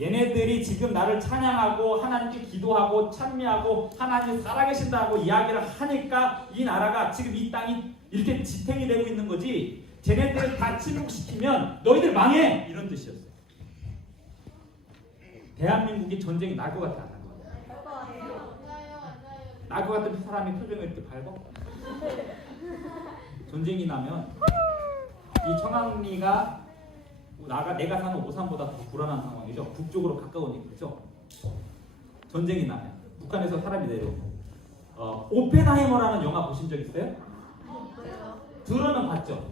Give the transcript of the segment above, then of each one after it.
얘네들이 지금 나를 찬양하고 하나님께 기도하고 찬미하고 하나님 살아계신다고 이야기를 하니까 이 나라가 지금 이 땅이 이렇게 지탱이 되고 있는 거지. 쟤네들을 다 침묵시키면 너희들 망해! 이런 뜻이었어요. 대한민국이 전쟁이 날 것 같아? 안 날 것 같아? 날 것 같은 사람이 표정이 이렇게 밝아? 전쟁이 나면 이 청양리가 내가 사는 오산보다 더 불안한 상황이죠. 북쪽으로 가까우니까. 그렇죠? 전쟁이 나면 북한에서 사람이 내려오고 오펜하이머라는 영화 보신 적 있어요? 들어는 봤죠?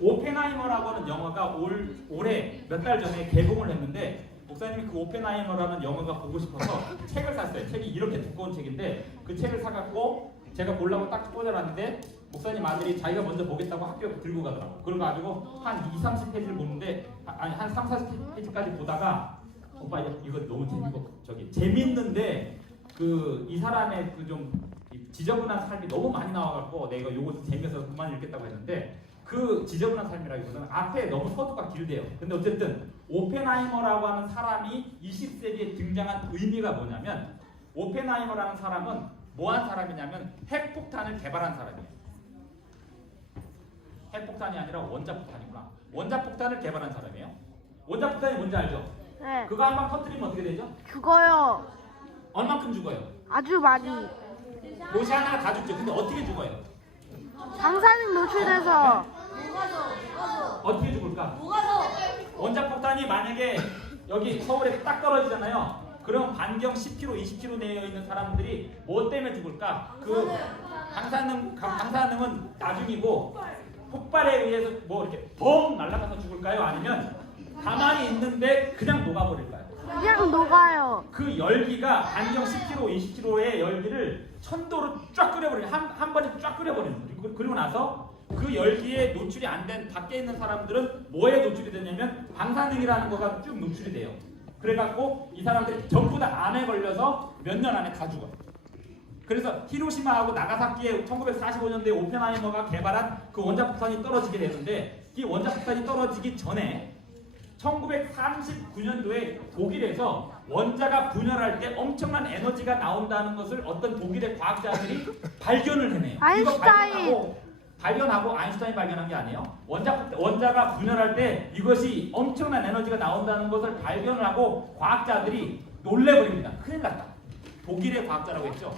오펜하이머라고 하는 영화가 올해 몇 달 전에 개봉을 했는데 목사님이 그 오펜하이머라는 영화가 보고 싶어서 책을 샀어요. 책이 이렇게 두꺼운 책인데 그 책을 사갖고 제가 보려고 딱 꽂아놨는데 목사님 아들이 자기가 먼저 보겠다고 학교에 들고 가더라고. 그래가지고 한 20-30페이지를 보는데 한 3-40페이지까지 보다가 오빠 이거 너무 재밌는데 이 사람의 그 좀 지저분한 삶이 너무 많이 나와갖고 내가 이거 재미없어서 그만 읽겠다고 했는데 그 지저분한 삶이라기보다는 앞에 너무 서두가 길대요. 근데 어쨌든 오펜하이머라고 하는 사람이 20세기에 등장한 의미가 뭐냐면 오펜하이머라는 사람은 뭐한 사람이냐면 핵폭탄을 개발한 사람이에요. 핵폭탄이 아니라 원자폭탄이구나. 원자폭탄을 개발한 사람이에요. 원자폭탄이 뭔지 알죠? 네. 그거 한 방 터뜨리면 어떻게 되죠? 죽어요. 얼만큼 죽어요? 아주 많이. 도시 하나가 다 죽죠. 근데 어떻게 죽어요? 방사능 노출돼서. 어떻게 죽을까? 원자폭탄이 만약에 여기 서울에 딱 떨어지잖아요. 그럼 반경 10km, 20km 내에 있는 사람들이 뭐 때문에 죽을까? 그 방사능은 나중이고 폭발에 의해서 뭐 이렇게 뻥 날아가서 죽을까요? 아니면 가만히 있는데 그냥 녹아버릴까요? 그냥 녹아요. 그 열기가 반경 10km, 20km의 열기를 천도로 쫙 끓여버리는 한 번에 쫙 끓여버리는. 그리고 나서 그 열기에 노출이 안 된 밖에 있는 사람들은 뭐에 노출이 되냐면 방사능이라는 거가 쭉 노출이 돼요. 그래갖고 이 사람들이 전부 다 암에 걸려서 몇 년 안에 다 죽어요. 그래서 히로시마하고 나가사키에 1945년도에 오펜하이머가 개발한 그 원자폭탄이 떨어지게 되는데 이 원자폭탄이 떨어지기 전에 1939년도에 독일에서 원자가 분열할 때 엄청난 에너지가 나온다는 것을 어떤 독일의 과학자들이 발견을 해내요. 아인슈타인! 발견하고 아인슈타인이 발견한 게 아니에요. 원자가 분열할 때 이것이 엄청난 에너지가 나온다는 것을 발견을 하고 과학자들이 놀래버립니다. 큰일 났다. 독일의 과학자라고 했죠.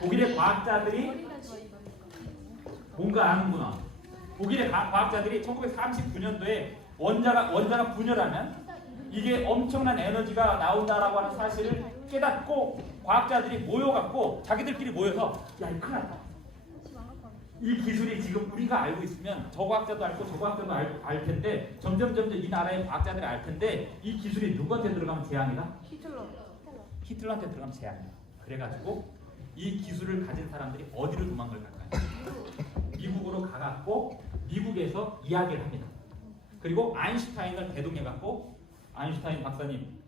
독일의 과학자들이 뭔가 아는구나. 독일의 과학자들이 1939년도에 원자가 분열하면 이게 엄청난 에너지가 나온다라고 하는 사실을 깨닫고 과학자들이 모여갖고 자기들끼리 모여서 야 이거 큰일 났다. 이 기술이 지금 우리가 알고 있으면 저 과학자도 알고 저 과학자도 알 텐데 점점 이 나라의 과학자들이 알 텐데 이 기술이 누구한테 들어가면 재앙이다? 히틀러한테 들어가면 재앙이다. 그래가지고 이 기술을 가진 사람들이 어디로 도망을 갈까요? 미국으로 가갖고 미국에서 이야기를 합니다. 그리고 아인슈타인을 대동해갖고 아인슈타인 박사님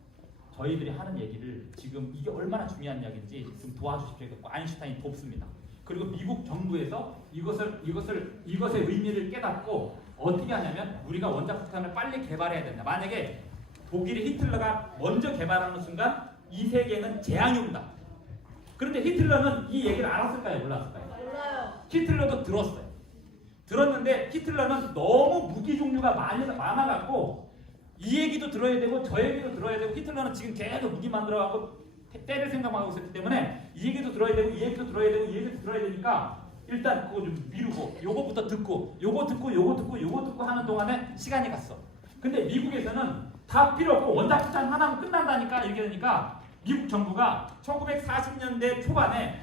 저희들이 하는 얘기를 지금 이게 얼마나 중요한 이야기인지 좀 도와주십시오. 해갖고 아인슈타인이 돕습니다. 그리고 미국 정부에서 이것의 의미를 깨닫고 어떻게 하냐면 우리가 원자폭탄을 빨리 개발해야 된다. 만약에 독일의 히틀러가 먼저 개발하는 순간 이 세계는 재앙이 온다. 그런데 히틀러는 이 얘기를 알았을까요? 몰랐을까요? 몰라요. 히틀러도 들었어요. 들었는데 히틀러는 너무 무기 종류가 많아갖고 이 얘기도 들어야 되고 저 얘기도 들어야 되고 히틀러는 지금 계속 무기 만들어갖고 때릴 생각하고 있었기 때문에 이 얘기도 들어야 되고 이 얘기도 들어야 되고 이 얘기도 들어야 되니까 일단 그거 좀 미루고 요거부터 듣고 요거 듣고 하는 동안에 시간이 갔어. 근데 미국에서는 다 필요 없고 원자폭탄 하나면 끝난다니까 이렇게 되니까 미국 정부가 1940년대 초반에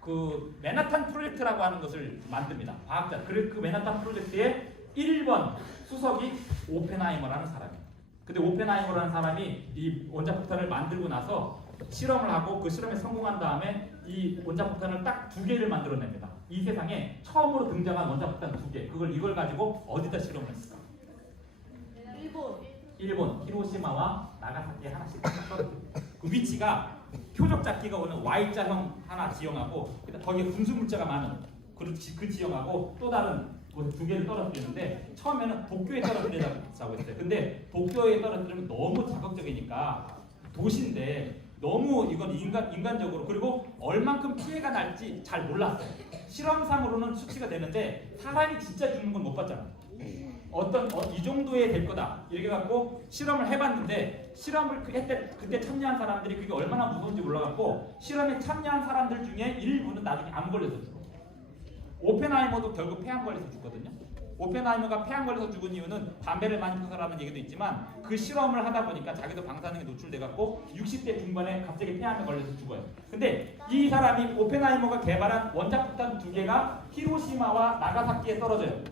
그 맨하탄 프로젝트라고 하는 것을 만듭니다. 과학자. 그 맨하탄 프로젝트의 1번 수석이 오펜하이머라는 사람이에요. 근데 오펜하이머라는 사람이 이 원자폭탄을 만들고 나서 실험을 하고 그 실험에 성공한 다음에 이 원자폭탄을 딱 2개를 만들어냅니다. 이 세상에 처음으로 등장한 원자폭탄 2개. 이걸 가지고 어디다 실험을 했을까? 일본 히로시마와 나가사키에 하나씩 떨어뜨립니다. 그 위치가 표적 잡기가 오는 Y자형 하나 지형하고 거기에 군수 물자가 많은 그 지형하고 또 다른 곳에 2개를 떨어뜨리는데 처음에는 도쿄에 떨어뜨리자고 했어요. 근데 도쿄에 떨어뜨리면 너무 자극적인 지역이니까 도시인데 너무 이건 인간적으로 그리고 얼만큼 피해가 날지 잘 몰랐어요. 실험상으로는 수치가 되는데 사람이 진짜 죽는 건 못 봤잖아. 이 정도에 될 거다 이렇게 갖고 실험을 해봤는데 실험을 그때 참여한 사람들이 그게 얼마나 무서운지 몰라갖고 실험에 참여한 사람들 중에 일부는 나중에 암 걸려서 죽어. 오펜하이머도 결국 폐암 걸려서 죽거든요. 오펜하이머가 폐암 걸려서 죽은 이유는 담배를 많이 피워서라는 얘기도 있지만 그 실험을 하다 보니까 자기도 방사능에 노출돼갖고 60대 중반에 갑자기 폐암에 걸려서 죽어요. 근데 이 사람이 오펜하이머가 개발한 원자폭탄 2개가 히로시마와 나가사키에 떨어져요.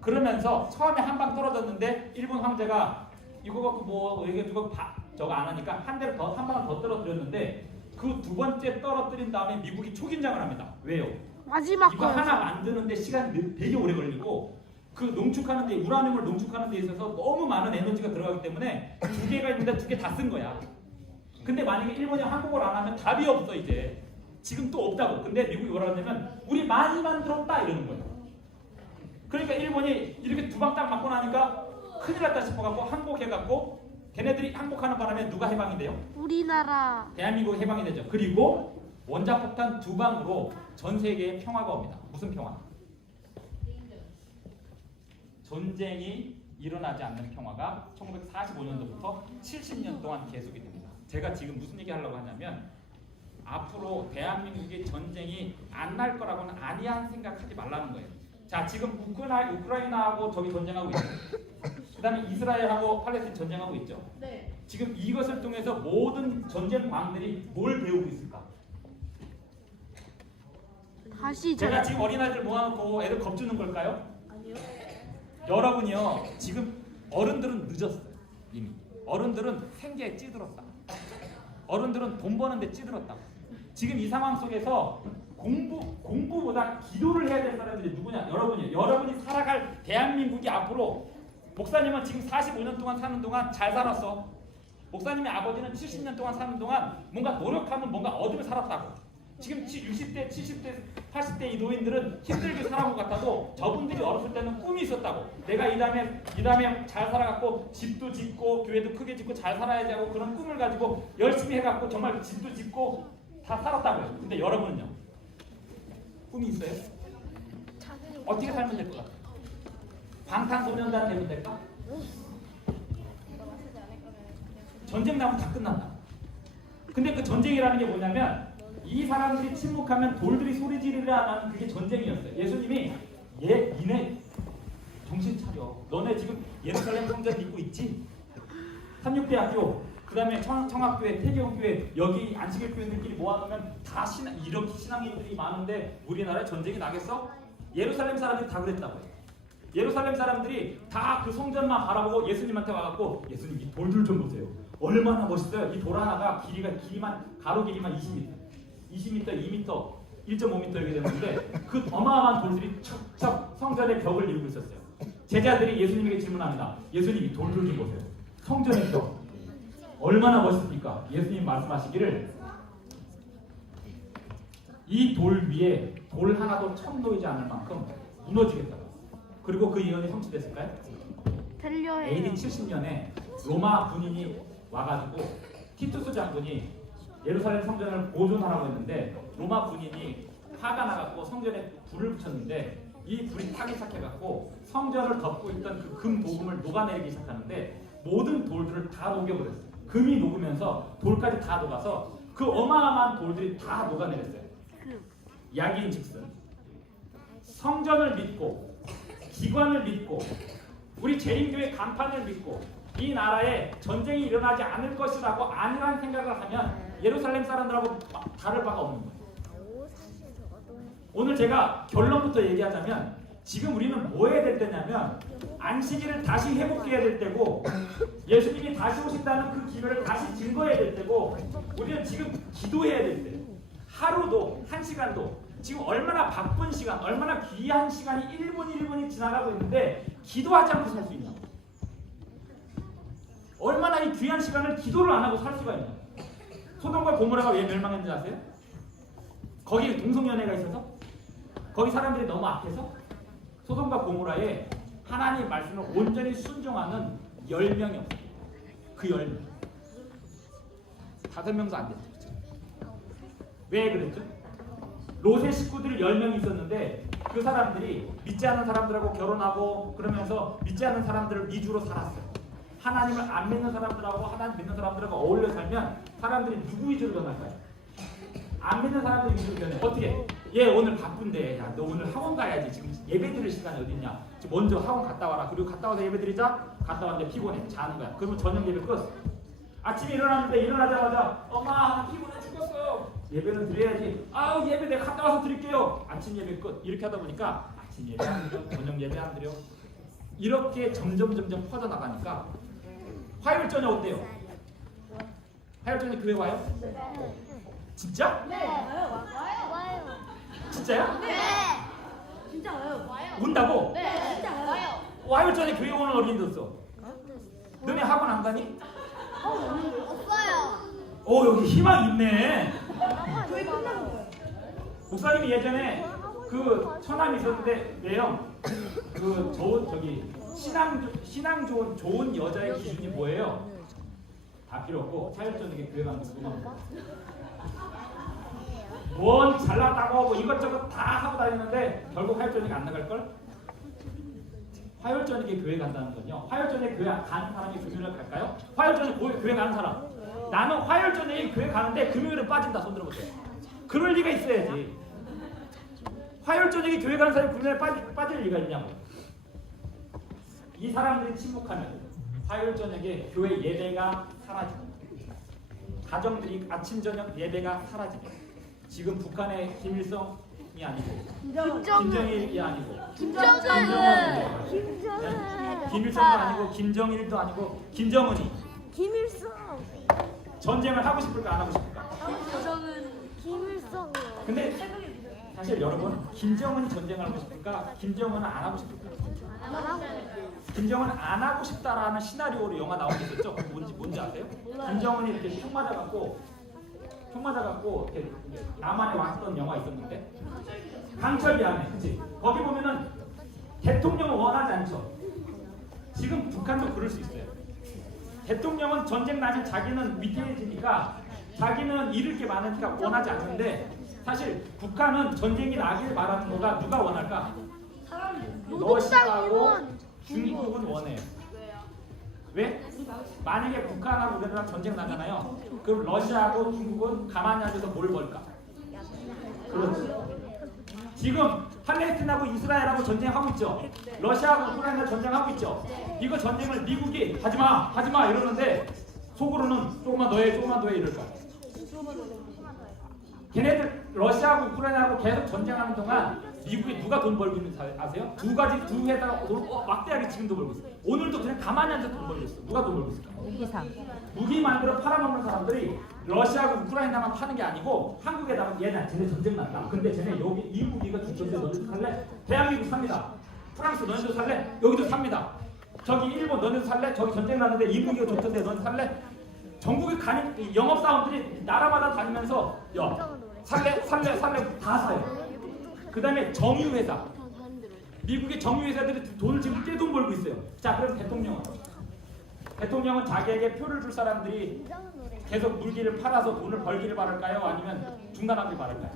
그러면서 처음에 한 방 떨어졌는데 일본 황제가 이거 갖고 뭐 이게 누가 저거 안 하니까 한 방을 더 떨어뜨렸는데 그 두 번째 떨어뜨린 다음에 미국이 초긴장을 합니다. 왜요? 마지막 이거 거였어. 하나 만드는데 시간이 되게 오래 걸리고 그 농축하는데 우라늄을 농축하는 데 있어서 너무 많은 에너지가 들어가기 때문에 2개가 있는데 2개 다 쓴 거야. 근데 만약에 일본이 항복을 안 하면 답이 없어 이제. 지금 또 없다고. 근데 미국이 뭐라 하냐면 우리 많이 만들었다 이러는 거예요. 그러니까 일본이 이렇게 두 방 딱 맞고 나니까 큰일 났다 싶어갖고 항복해갖고 걔네들이 항복하는 바람에 누가 해방이 돼요? 우리나라. 대한민국이 해방이 되죠. 그리고 원자폭탄 2방으로 전 세계에 평화가 옵니다. 무슨 평화? 전쟁이 일어나지 않는 평화가 1945년도부터 70년 동안 계속이 됩니다. 제가 지금 무슨 얘기 하려고 하냐면 앞으로 대한민국의 전쟁이 안 날 거라고는 아니한 생각하지 말라는 거예요. 자, 지금 우크라이나하고 저기 전쟁하고 있죠. 그 다음에 이스라엘하고 팔레스타인 전쟁하고 있죠. 네. 지금 이것을 통해서 모든 전쟁광들이 뭘 배우고 있을까? 다시 제가 지금 어린아이들 모아놓고 애들 겁주는 걸까요? 아니요. 여러분이요, 지금 어른들은 늦었어요. 이미 어른들은 생계에 찌들었다. 어른들은 돈 버는데 찌들었다. 지금 이 상황 속에서 공부보다 기도를 해야 될 사람들이 누구냐? 여러분이에요. 여러분이 살아갈 대한민국이 앞으로 목사님은 지금 45년 동안 사는 동안 잘 살았어. 목사님의 아버지는 70년 동안 사는 동안 뭔가 노력하면 뭔가 얻으며 살았다고. 지금 60대, 70대, 80대 이 노인들은 힘들게 살아온 것 같아도 저분들이 어렸을 때는 꿈이 있었다고. 내가 이 다음에 잘 살아갖고 집도 짓고 교회도 크게 짓고 잘 살아야지 하고 그런 꿈을 가지고 열심히 해갖고 정말 집도 짓고 다 살았다고요. 근데 여러분은요? 꿈이 있어요? 어떻게 살면 될 것 같아요? 방탄소년단 되면 될까? 전쟁 나면 다 끝난다. 근데 그 전쟁이라는 게 뭐냐면 이 사람들이 침묵하면 돌들이 소리 지르라는 그게 전쟁이었어요. 예수님이 니네 정신 차려. 너네 지금 예루살렘 성전 믿고 있지? 삼육대학교, 그 다음에 청학교회, 태경교회, 여기 안식일 교회들끼리 모아놓으면 다 이렇게 신앙인들이 많은데 우리나라에 전쟁이 나겠어? 예루살렘 사람들이 다 그랬다고요. 예루살렘 사람들이 다 그 성전만 바라보고 예수님한테 와갖고 예수님 이 돌들 좀 보세요. 얼마나 멋있어요. 이 돌 하나가 가로 길이만 20m, 20m, 2m, 1.5m 이렇게 되는데 그 어마어마한 돌들이 척척 성전의 벽을 이루고 있었어요. 제자들이 예수님에게 질문합니다. 예수님 이 돌들 좀 보세요. 성전의 벽 얼마나 멋있습니까? 예수님 말씀하시기를 이 돌 위에 돌 하나도 첨 놓이지 않을 만큼 무너지겠다고. 그리고 그 예언이 성취됐을까요? 들려요. AD 70년에 로마 군인이 와가지고 티투스 장군이 예루살렘 성전을 보존하라고 했는데 로마 군인이 화가 나갖고 성전에 불을 붙였는데 이 불이 타기 시작해갖고 성전을 덮고 있던 그 금 도금을 녹아내리기 시작하는데 모든 돌들을 다 녹여버렸어요. 금이 녹으면서 돌까지 다 녹아서 그 어마어마한 돌들이 다 녹아내렸어요. 야기인즉슨 성전을 믿고 기관을 믿고 우리 재림교회 간판을 믿고 이 나라에 전쟁이 일어나지 않을 것이라고 아니란 생각을 하면 예루살렘 사람들하고 다를 바가 없는 거예요. 오늘 제가 결론부터 얘기하자면 지금 우리는 뭐 해야 될 때냐면 안식일을 다시 회복해야 될 때고 예수님이 다시 오신다는 그 기회를 다시 증거해야 될 때고 우리는 지금 기도해야 될 때 하루도 한 시간도 지금 얼마나 바쁜 시간 얼마나 귀한 시간이 1분 1분이 지나가고 있는데 기도하지 않고 살 수 있냐. 얼마나 이 귀한 시간을 기도를 안 하고 살 수가 있냐. 소돔과 고모라가 왜 멸망했는지 아세요? 거기 동성연애가 있어서? 거기 사람들이 너무 악해서? 소돔과 고모라에 하나님 말씀을 온전히 순종하는 10명이 없어요. 그 10명. 5명도 안 됐죠. 왜 그랬죠? 롯의 식구들이 10명이 있었는데 그 사람들이 믿지 않는 사람들하고 결혼하고 그러면서 믿지 않는 사람들을 위주로 살았어요. 하나님을 안 믿는 사람들하고 하나님 믿는 사람들하고 어울려 살면 사람들이 누구 위주로 변할까요? 안 믿는 사람들이 위주로 변해. 어떻게? 얘 오늘 바쁜데 야 너 오늘 학원 가야지. 지금 예배 드릴 시간이 어딨냐. 지금 먼저 학원 갔다 와라. 그리고 갔다 와서 예배 드리자. 갔다 왔는데 피곤해. 자는 거야. 그러면 저녁 예배 끝. 아침에 일어났는데 일어나자마자 엄마 피곤해 죽겠어. 예배는 드려야지. 아우 예배 내가 갔다 와서 드릴게요. 아침 예배 끝. 이렇게 하다 보니까 아침 예배 안 드려. 저녁 예배 안 드려. 이렇게 점점 퍼져나가니까 화요일 저녁 어때요? 화요일 저녁 교회 와요? 진짜? 네. 와요. 진짜요? 네. 진짜 와요. 온다고? 네. 진짜 와요. 화요일 전에 교회 오는 어린이도 없어. 너네 학원 안 가니? 없어요. 여기 희망 있네. 교회 끝나는 거예요. 목사님이 예전에 그 처남이 있었는데 매형 저기 신앙 좋은 여자의 기준이 뭐예요? 다 필요 없고 화요일 저녁에 교회 가는 거 궁금합니다. 뭔 잘났다고 뭐 이것저것 다 하고 다니는데 결국 화요일 저녁에 안 나갈 걸? 화요일 저녁에 교회 간다는 건요. 화요일 저녁에 교회 가는 사람이 금요일에 갈까요? 화요일 저녁에 교회 가는 사람. 나는 화요일 저녁에 교회 가는데 금요일은 빠진다. 손 들어보세요. 그럴 리가 있어야지. 화요일 저녁에 교회 가는 사람이 금요일에 빠질 리가 있냐고. 이 사람들이 침묵하면 화요일 저녁에 교회 예배가 사라집니다. 가정들이 아침 저녁 예배가 사라집니다. 지금 북한의 김일성이 아니고 김정일이 아니고 김일성도 아니고 김정일도 아니고 김정은이 김일성. 전쟁을 하고 싶을까 안 하고 싶을까? 저는 김일성이요. 근데 사실 여러분 김정은이 전쟁을 하고 싶을까? 김정은은 안 하고 싶을까? 김정은 안 하고 싶다라는 시나리오로 영화 나온 게 있었죠? 뭔지 아세요? 김정은이 이렇게 총 맞아갖고 이렇게 남한에 왔던 영화 있었는데 강철비 안에 그치? 거기 보면은 대통령은 원하지 않죠. 지금 북한도 그럴 수 있어요. 대통령은 전쟁 나면 자기는 위태해지니까 자기는 잃을 게 많으니까 원하지 않는데 사실 북한은 전쟁이 나길 바라는 거가 누가 원할까? 러시아하고 중국은 원해요. 왜? 만약에 북한하고 우리나라 전쟁 나잖아요. 그럼 러시아하고 중국은 가만히 앉아서 뭘 벌까? 그렇죠. 지금 팔레스틴하고 이스라엘하고 전쟁하고 있죠. 러시아하고 우크라이나 전쟁하고 있죠. 이거 전쟁을 미국이 하지마 이러는데 속으로는 조금만 더 해 이럴 거야. 걔네들 러시아하고 우크라이나하고 계속 전쟁하는 동안 미국이 누가 돈 벌고 있는지 아세요? 두 회사가 막대하게 지금도 벌고 있어요. 오늘도 그냥 가만히 앉아서 돈 벌고 있어. 누가 돈 벌고 있을까? 무기 만들어 팔아먹는 사람들이 러시아하고 우크라이나만 파는 게 아니고 한국에다가 쟤네 전쟁 났다. 근데 쟤네 여기 이 무기가 주천데 너희도 살래? 대한민국 삽니다. 프랑스 너희도 살래? 여기도 삽니다. 저기 일본 너희도 살래? 저기 전쟁 났는데 이 무기가 좋던데 너희도 살래? 전국에 가는 영업사원들이 나라마다 다니면서 야 살래 다 사요. 그 다음에 정유회사. 미국의 정유회사들이 돈을 지금 떼돈 벌고 있어요. 자, 그럼 대통령은 자기에게 표를 줄 사람들이 계속 물기를 팔아서 돈을 벌기를 바랄까요? 아니면 중단하길 바랄까요?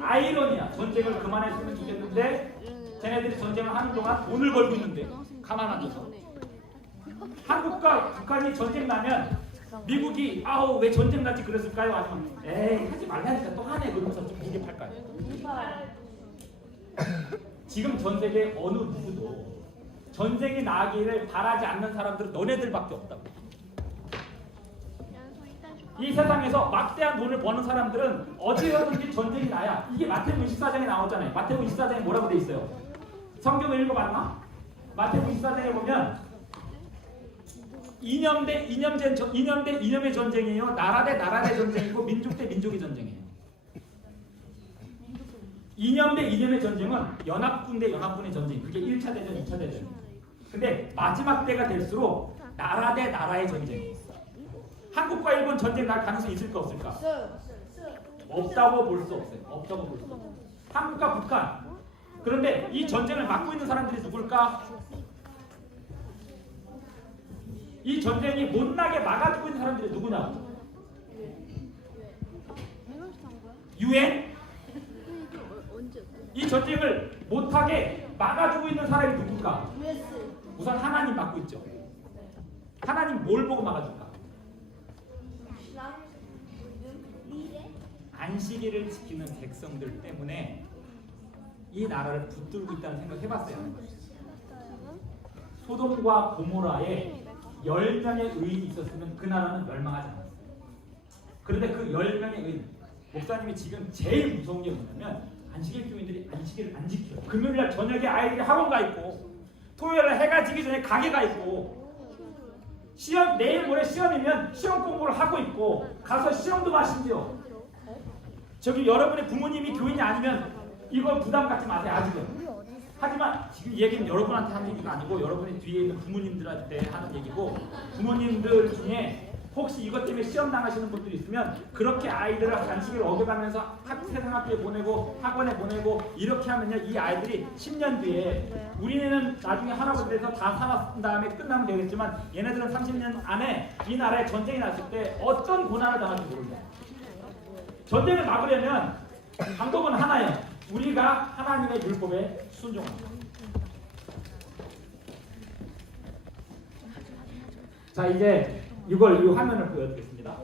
아이러니야. 전쟁을 그만했으면 좋겠는데 쟤네들이 전쟁을 하는 동안 돈을 벌고 있는데 가만 앉아서 한국과 북한이 전쟁 나면 미국이 아우 왜 전쟁 났지 그랬을까요? 아니면 에이 하지 말라니까 또 하네 그러면서 좀 무게 팔까요? 지금 전 세계 어느 누구도 전쟁이 나기를 바라지 않는 사람들은 너네들밖에 없다고. 이 세상에서 막대한 돈을 버는 사람들은 어디서든지 전쟁이 나야. 이게 마태복음 24장에 나오잖아요. 마태복음 24장에 뭐라고 돼 있어요? 성경을 읽어봤나? 마태복음 24장에 보면 이념 대 이념의 전쟁이에요. 나라 대 나라의 전쟁이고 민족 대 민족의 전쟁이에요. 이념 대 이념의 전쟁은 연합군 대 연합군의 전쟁. 그게 1차 대전, 2차 대전. 근데 마지막 때가 될수록 나라 대 나라의 전쟁이에요. 한국과 일본 전쟁 날 가능성이 있을까 없을까? 없다고 볼 수 없어요. 한국과 북한. 그런데 이 전쟁을 막고 있는 사람들이 누굴까? 이 전쟁이 못나게 막아주고 있는 사람들이 누구냐고? 유엔. 언제? 이 전쟁을 못하게 막아주고 있는 사람이 누굴까? US. 우선 하나님 막고 있죠. 하나님 뭘 보고 막아줄까? 안식일을 지키는 백성들 때문에 이 나라를 붙들고 있다는 생각 해봤어요. 소돔과 고모라에 10명의 의인이 있었으면 그 나라는 멸망하지 않았어요. 그런데 그 10명의 의인, 목사님이 지금 제일 무서운 게 뭐냐면 안식일 교인들이 안식일을 안 지켜요. 금요일날 저녁에 아이들이 학원 가 있고, 토요일날 해가 지기 전에 가게 가 있고, 시험 내일 모레 시험이면 시험 공부를 하고 있고, 가서 시험도 마신대요. 저기 여러분의 부모님이 교인이 아니면 이거 부담 갖지 마세요. 아직은. 하지만 지금 얘기는 여러분한테 하는 얘기가 아니고 여러분의 뒤에 있는 부모님들한테 하는 얘기고, 부모님들 중에 혹시 이것 때문에 시험 당하시는 분들이 있으면 그렇게 아이들을 안식일을 어겨가면서 세상학교에 보내고 학원에 보내고 이렇게 하면요, 이 아이들이 10년 뒤에, 우리는 나중에 할아버지 돼서 다 살았은 다음에 끝나면 되겠지만 얘네들은 30년 안에 이 나라에 전쟁이 났을 때 어떤 고난을 당할지 모릅니다. 전쟁을 막으려면 방법은 하나예요. 우리가 하나님의 율법에 순종합니다. 자, 이제 이 화면을 보여드리겠습니다.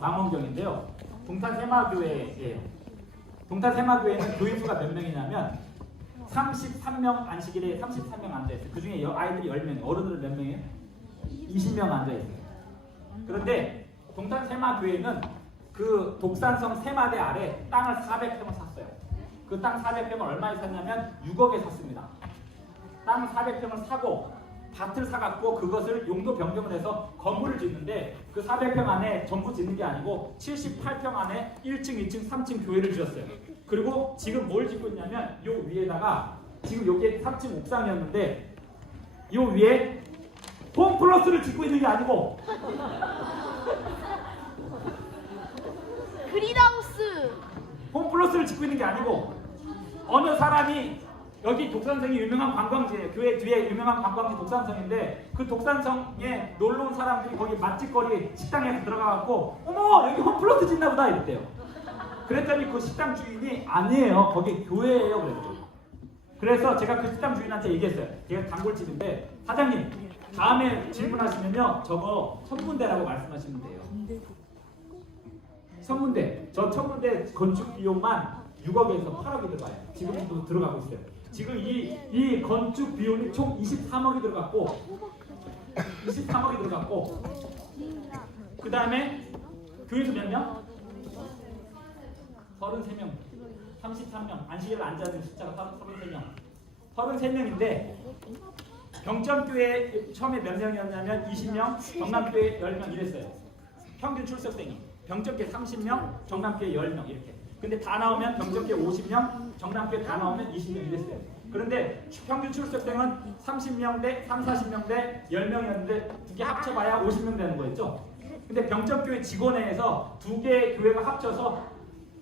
망원경인데요. 동탄세마교회예요. 동탄세마교회는 교인 수가 몇 명이냐면 33명, 안식일에 33명 앉아있어요. 그 중에 아이들이 10명, 어른들은 몇 명이에요? 20명 앉아있어요. 그런데 동탄세마교회는 그 독산성 세마대 아래 땅을 400평을 샀어요. 그 땅 400평을 얼마에 샀냐면 6억에 샀습니다. 땅 400평을 사고 밭을 사갖고 그것을 용도 변경을 해서 건물을 짓는데, 그 400평 안에 전부 짓는 게 아니고 78평 안에 1층, 2층, 3층 교회를 지었어요. 그리고 지금 뭘 짓고 있냐면 요 위에다가, 지금 여기에 3층 옥상이었는데 요 위에 홈플러스를 짓고 있는 게 아니고 그린하우스. 홈플러스를 짓고 있는 게 아니고, 어느 사람이, 여기 독산성이 유명한 관광지예요. 교회 뒤에 유명한 관광지 독산성인데, 그 독산성에 놀러 온 사람들이 거기 맛집거리 식당에 들어가갖고 어머 여기 홈플러스 짓나 보다 이랬대요. 그랬더니 그 식당 주인이 아니에요, 거기 교회예요 그랬죠. 그래서 제가 그 식당 주인한테 얘기했어요. 제가 단골집인데 사장님 다음에 질문하시면요 저거 천문대라고 말씀하시면 돼요. 천문대, 저 천문대 건축 비용만 6억에서 8억이 들어가요. 지금도 들어가고 있어요. 지금 이 건축 비용이 총 23억이 들어갔고, 그 다음에 교인수 몇 명? 33명, 33명. 안식일을 안 자는 숫자가 33명. 33명인데 병점교회 처음에 몇 명이었냐면 20명, 정남교회 10명 이랬어요. 평균 출석생이. 병점교회 30명, 정남교회 10명 이렇게. 근데 다 나오면 병점교회 50명, 정남교회 다 나오면 20명 이랬어요. 그런데 평균 출석생은 30명 대 40명 대 10명이었는데 두 개 합쳐봐야 50명 되는 거였죠. 근데 병점교회 직원회에서 두 개의 교회가 합쳐서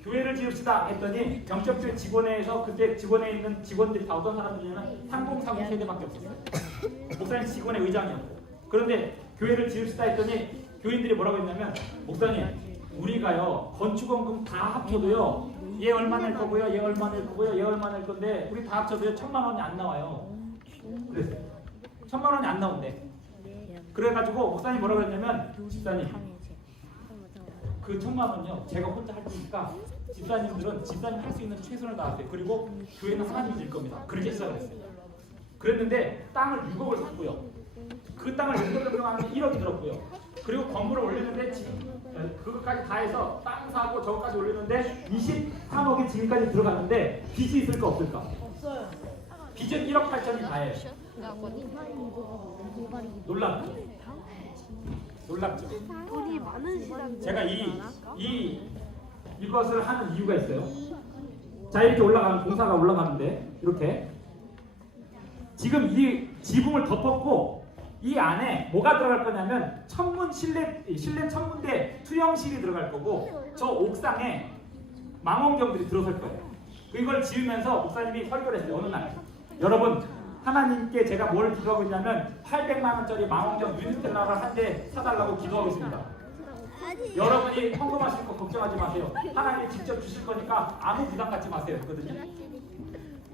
교회를 지읍시다 했더니, 병점교회 직원회에서 그때 직원회에 있는 직원들이 다 어떤 사람들이냐면 3040 세대밖에 없었어요. 목사님 직원회 의장이었고. 그런데 교회를 지읍시다 했더니 교인들이 뭐라고 했냐면, 목사님 우리가요 건축원금 다 합쳐도요 얘 얼마 낼 거고요, 얘 얼마 낼 거고요, 얘 얼마 낼 건데 우리 다 합쳐도요 1,000만 원이 안 나와요. 그랬어요. 1,000만 원이 안 나온대. 그래가지고 목사님 뭐라고 했냐면, 집사님 그 1,000만 원요 제가 혼자 할 테니까 집사님들은 집사님 할 수 있는 최선을 다하세요. 그리고 교회는 하나님이 질 겁니다. 그렇게 시작을 했어요. 그랬는데 땅을 6억을 샀고요. 그 땅을 용도 변경하는데 1억이 들었고요. 그리고 건물을 올리는데 지금 그것까지 다 해서 땅 사고 저것까지 올리는데 23억이 지금까지 들어갔는데 빚이 있을까 없을까? 없어요. 빚은 1억 8천이 다예요. 놀랍죠? 놀랍죠? 돈이 많은 시장. 제가 이것을 하는 이유가 있어요. 자, 이렇게 올라가는, 공사가 올라가는데 이렇게 지금 이 지붕을 덮었고 이 안에 뭐가 들어갈 거냐면 실내 천문대 투영실이 들어갈 거고, 저 옥상에 망원경들이 들어설 거예요. 이걸 지으면서 목사님이 설교를 했어요. 어느 날, 여러분 하나님께 제가 뭘 기도하고 있냐면 800만 원짜리 망원경 유니스텔라를 한 대 사달라고 기도하고 있습니다. 여러분이 헌금하실 거 걱정하지 마세요. 하나님이 직접 주실 거니까 아무 부담 갖지 마세요. 했거든요.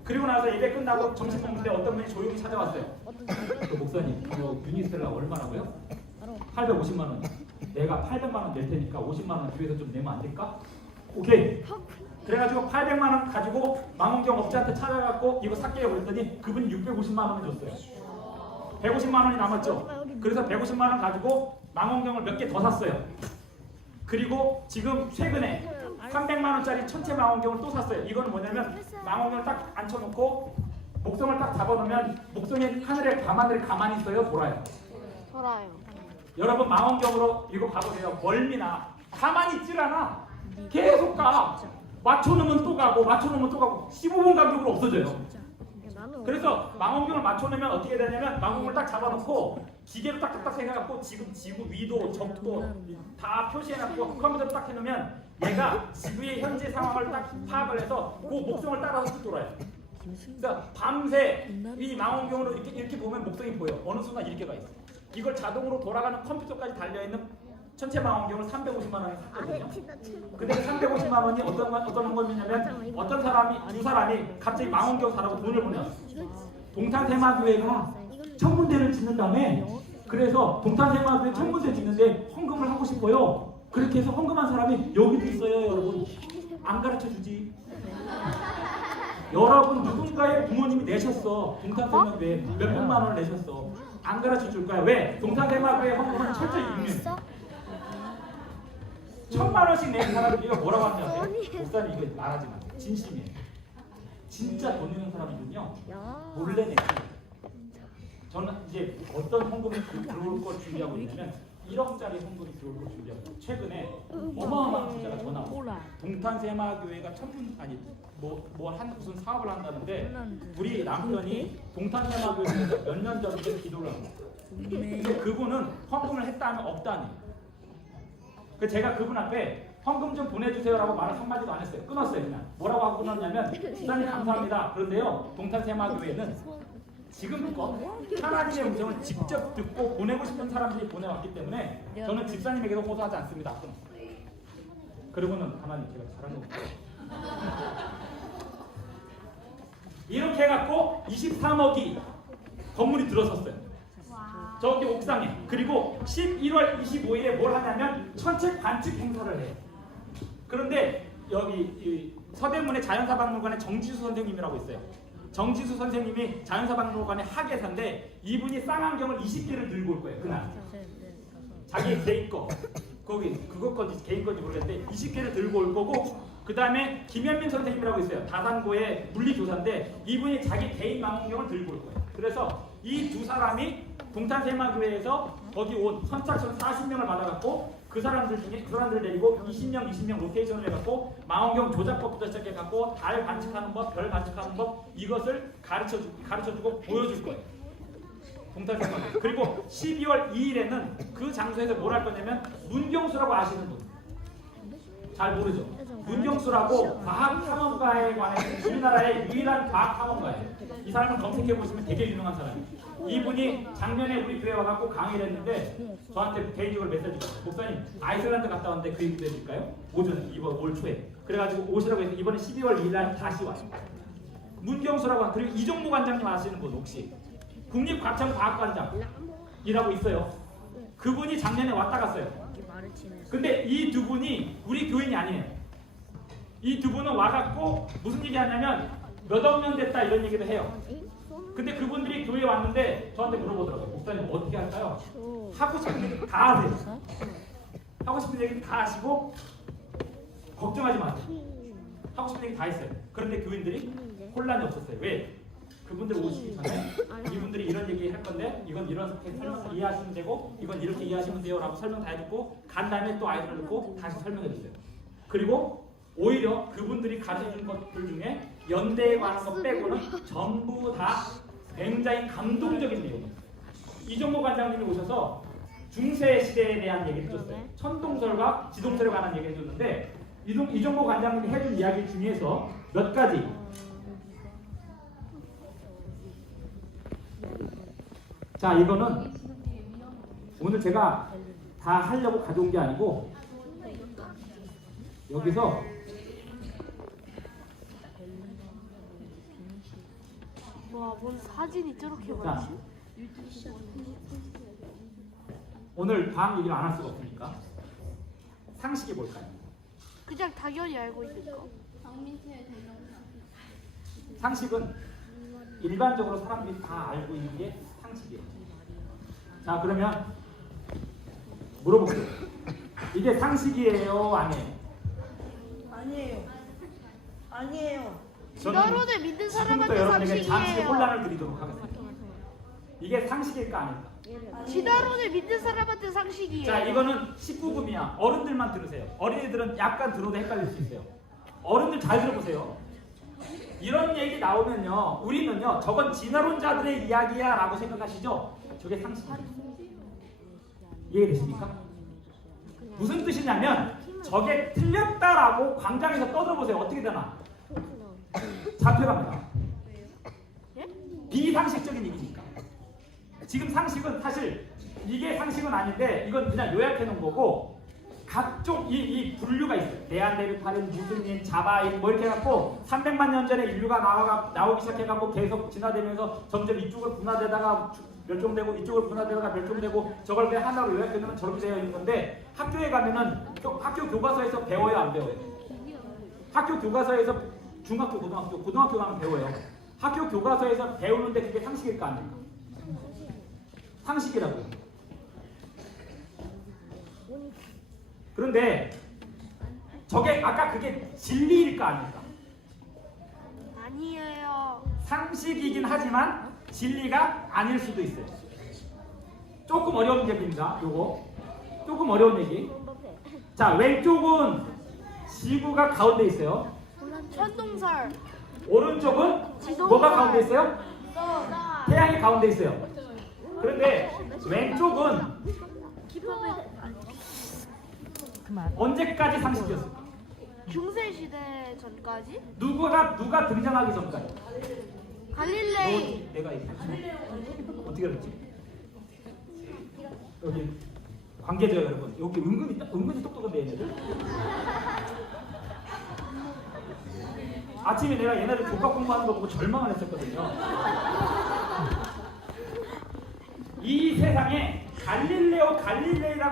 그리고 나서 예배 끝나고 점심 먹을 때 어떤 분이 조용히 찾아왔어요. 그 목사님, 그 유니스텔라 얼마라고요? 850만 원. 내가 800만 원 낼 테니까 50만 원 교회에서 좀 내면 안 될까? 오케이. 그래가지고 800만 원 가지고 망원경 업자한테 찾아갖고 이거 샀게요 그랬더니 그분이 650만 원을 줬어요. 150만 원이 남았죠. 그래서 150만 원 가지고 망원경을 몇 개 더 샀어요. 그리고 지금 최근에 300만 원짜리 천체 망원경을 또 샀어요. 이거는 뭐냐면 망원경을 딱 앉혀놓고 목성을 딱 잡아놓으면 목성이 하늘에 밤하늘에 가만히 있어요. 돌아요. 돌아요. 여러분 망원경으로 이거 봐보세요. 멀미나 가만히 있질 않아. 계속 가. 맞춰놓으면 또 가고 맞춰놓으면 또 가고 15분 간격으로 없어져요. 그래서 망원경을 맞춰놓으면 어떻게 되냐면 망원경을 딱 잡아놓고 기계로 딱딱딱 해갖고 지금 지구 위도 적도 다 표시해놨고 컴퓨터로 딱 해놓으면 얘가 지구의 현재 상황을 딱 파악을 해서 그 목성을 따라서 쭉 돌아요. 그러니까 밤새 이 망원경으로 이렇게 보면 목성이 보여. 어느 순간 이렇게 가 있어. 이걸 자동으로 돌아가는 컴퓨터까지 달려있는 천체 망원경을 350만 원에 샀거든요. 근데 350만 원이 어떤 헌금이냐면 어떤 사람이 두 사람이 갑자기 망원경 사라고 돈을 보내왔어. 동탄세마교회가 천문대를 짓는 다음에 그래서 동탄세마교회 천문대 짓는데 헌금을 하고 싶어요. 그렇게 해서 헌금한 사람이 여기도 있어요. 여러분 안 가르쳐 주지. 여러분 누군가의 부모님이 내셨어. 동탄세마교회 몇백만 원을 내셨어. 안 가르쳐 줄 거야. 왜? 동탄세마교회 헌금은 철저히 유명해. 1000만 원씩 내는 사람들이 뭐라고 하는지 아세요? 목사님 이거 말하지 마. 진심이에요. 진짜 돈 있는 사람이군요. 몰래 내요. 저는 이제 어떤 헌금이 들어올 걸 준비하고 있냐면 1억짜리 헌금이 들어올 걸 준비하고 있어요. 최근에 어마어마한 투자가 전화 왔어요. 동탄세마교회가 한 무슨 사업을 한다는데 우리 남편이 동탄세마교회에서 몇 년 전부터 기도를 합니다. 근데 그분은 헌금을 했다면 없다니. 제가 그분 앞에 헌금 좀 보내주세요라고 말을 한마디도 안 했어요. 끊었어요. 그냥 뭐라고 하고 끊었냐면 집사님 감사합니다. 그런데요 동탄세마교회는 지금껏 하나님의 음성을 직접 듣고 보내고 싶은 사람들이 보내왔기 때문에 저는 집사님에게도 호소하지 않습니다. 끊었어요. 그러고는 하나님 제가 잘한 거 같아요. 이렇게 해갖고 23억이 건물이 들어섰어요. 저기 옥상에. 그리고 11월 25일에 뭘 하냐면 천체 관측 행사를 해요. 그런데 여기 서대문의 자연사박물관에 정지수 선생님이라고 있어요. 정지수 선생님이 자연사박물관의 학예사인데 이분이 쌍안경을 20개를 들고 올 거예요. 그날 자기 개인 거 거기 그거 건지 개인 건지 모르겠는데 20개를 들고 올 거고, 그 다음에 김현민 선생님이라고 있어요. 다산고의 물리교사인데 이분이 자기 개인 망원경을 들고 올 거예요. 그래서 이 두 사람이 동탄세마교회에서 거기 온 선착순 40명을 받아갖고 그 사람들 데리고 20명 로테이션을 해갖고 망원경 조작법부터 시작해갖고 달 관측하는 법, 별 관측하는 법 이것을 가르쳐주고 보여줄 거예요. 동탄세마교회. 그리고 12월 2일에는 그 장소에서 뭘 할 거냐면 문경수라고 아시는 분? 잘 모르죠? 문경수라고 과학탐험가에 관해서 우리나라의 유일한 과학탐험가예요. 이 사람을 검색해 보시면 되게 유명한 사람이에요. 이분이 작년에 우리 교회 와갖고 강의를 했는데 저한테 개인적으로 메시지 줬어요. 목사님 아이슬란드 갔다 왔는데 그 얘기도 해줄까요? 오전에 이번 올 초에. 그래가지고 오시라고 해서 이번에 12월 2일날 다시 와요. 문경수라고. 그리고 이종무 관장님 아시는 분 혹시? 국립과천과학관장이라고 있어요. 그분이 작년에 왔다 갔어요. 근데 이 두 분이 우리 교인이 아니에요. 이 두 분은 와갖고 무슨 얘기 하냐면 몇억 년 됐다 이런 얘기도 해요. 근데 그분들이 교회에 왔는데 저한테 물어보더라고요. 목사님 어떻게 할까요? 하고 싶은 얘기 다 하세요. 하고 싶은 얘기 다 하시고 걱정하지 마세요. 하고 싶은 얘기 다 했어요. 그런데 교인들이 혼란이 없었어요. 왜? 그분들 오시기 전에 이분들이 이런 얘기 할 건데 이건 이렇게 설명 이해하시면 되고 이건 이렇게 이해하시면 돼요 라고 설명 다 해주고 간 다음에 또 아이들을 듣고 다시 설명해 주세요. 그리고 오히려 그분들이 가르쳐준 것들 중에 연대에 관한 것 빼고는 전부 다 굉장히 감동적인 내용이에요. 이종모 관장님이 오셔서 중세 시대에 대한 얘기를 해줬어요. 천동설과 지동설에 관한 얘기를 해줬는데 이종모 관장님이 해준 이야기 중에서 몇 가지. 자, 이거는 오늘 제가 다 하려고 가져온 게 아니고 여기서 와, 뭔 사진이 저렇게 자, 많지? 오늘 과학 얘기를 안 할 수가 없으니까 상식이 뭘까요? 그냥 당연히 알고 있는 거. 상식은 일반적으로 사람들이 다 알고 있는 게 상식이에요. 자, 그러면 물어볼게요. 이게 상식이에요, 아니에요? 아니에요. 아니에요. 진화론을 믿는 지금부터 사람한테 여러분에게 잠시 상식이에요. 혼란을 드리도록 하겠습니다. 이게 상식일까 아닐까? 진화론을 믿는 사람한테 상식이에요. 자, 이거는 19금이야. 어른들만 들으세요. 어린이들은 약간 들어도 헷갈릴 수 있어요. 어른들 잘 들어보세요. 이런 얘기 나오면요, 우리는요, 저건 진화론자들의 이야기야 라고 생각하시죠? 저게 상식이에요. 이해되십니까? 무슨 뜻이냐면 저게 틀렸다라고 광장에서 떠들어보세요. 어떻게 되나? 잡혀갑니다. 비상식적인 얘기니까. 지금 상식은 사실 이게 상식은 아닌데 이건 그냥 요약해 놓은 거고, 각종 이 분류가 있어요. 네안데르탈인, 무슬린, 자바인 뭐 이렇게 해갖고 300만 년 전에 인류가 나오기 시작해갖고 계속 진화되면서 점점 이쪽을 분화되다가 멸종되고 이쪽을 분화되다가 멸종되고, 저걸 그냥 하나로 요약해 놓으면 저렇게 되어 있는 건데, 학교에 가면은 학교 교과서에서 배워요, 안 배워요? 학교 교과서에서 중학교, 고등학교 가면 배워요. 학교 교과서에서 배우는데 그게 상식일까 아닙니까? 상식이라고요. 그런데 저게 아까 그게 진리일까 아닐까? 아니에요. 상식이긴 하지만 진리가 아닐 수도 있어요. 조금 어려운 얘기입니다. 요거 조금 어려운 얘기. 자, 왼쪽은 지구가 가운데 있어요. 천동설. 오른쪽은 지도가. 뭐가 가운데 있어요? 태양이 가운데 있어요. 그런데 왼쪽은 언제까지 상식이었을까? 중세 시대 전까지? 누가 등장하기 전까지? 갈릴레이. 내가 얘기했지? 어떻게 알았지? 여기 관계자 여러분, 여기 은근히 똑똑한데 얘네들. 아침에 내가 얘네들 교과 공부하는 거 보고 절망을 했었거든요. 이 세상에 갈릴레이라고